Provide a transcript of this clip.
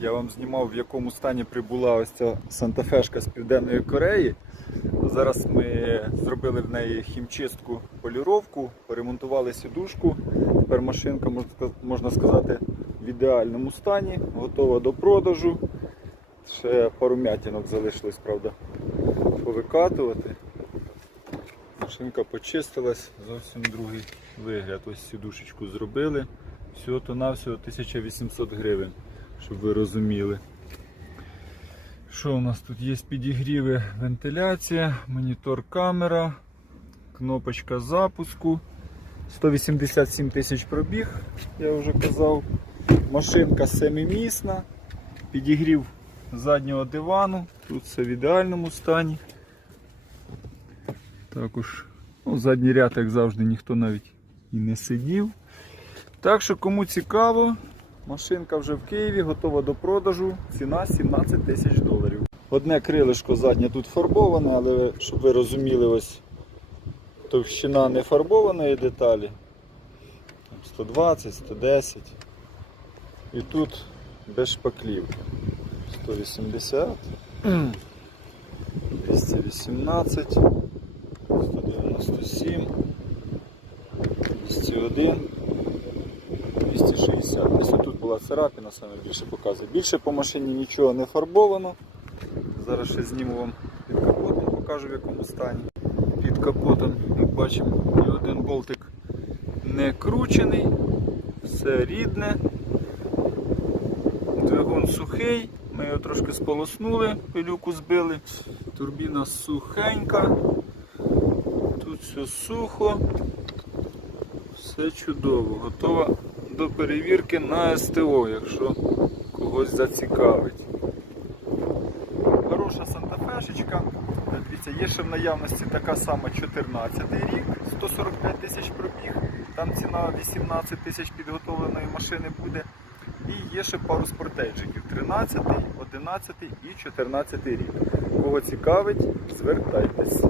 Я вам знімав, в якому стані прибула ось ця Санта-Фешка з Південної Кореї. Зараз ми зробили в неї хімчистку, поліровку, поремонтували сідушку. Тепер машинка, можна сказати, в ідеальному стані, готова до продажу. Ще пару м'ятінок залишилось, правда, повикатувати. Машинка почистилась, зовсім другий вигляд. Ось сідушечку зробили. Всього то навсього 1800 гривень, щоб ви розуміли. Що у нас тут є підігріви, вентиляція, монітор камера, кнопочка запуску. 187 тисяч пробіг, я вже казав. Машинка семимісна, підігрів заднього дивану, тут все в ідеальному стані. Також ну, задній ряд, як завжди, ніхто навіть і не сидів. Так що, кому цікаво, машинка вже в Києві, готова до продажу. Ціна 17 тисяч доларів. Одне крилишко заднє тут фарбоване, але щоб ви розуміли, ось товщина не фарбованої деталі. 120, 110. І тут без шпаклів. 180, 218, 197, 201. 260. Була царапина, саме більше показує. Більше по машині нічого не фарбовано. Зараз ще зніму вам під капотом, покажу в якому стані. Під капотом, як бачимо, ні один болтик не кручений, все рідне. Двигун сухий, ми його трошки сполоснули, пилюку збили. Турбіна сухенька. Тут все сухо. Все чудово, готова до перевірки на СТО, якщо когось зацікавить. Хороша Санта-Фешечка. Дивіться, є ще в наявності така сама 14 рік, 145 тисяч пробіг, там ціна 18 тисяч підготовленої машини буде. І є ще пару спортейджиків 13, 11 і 14 рік. Кого цікавить, звертайтесь.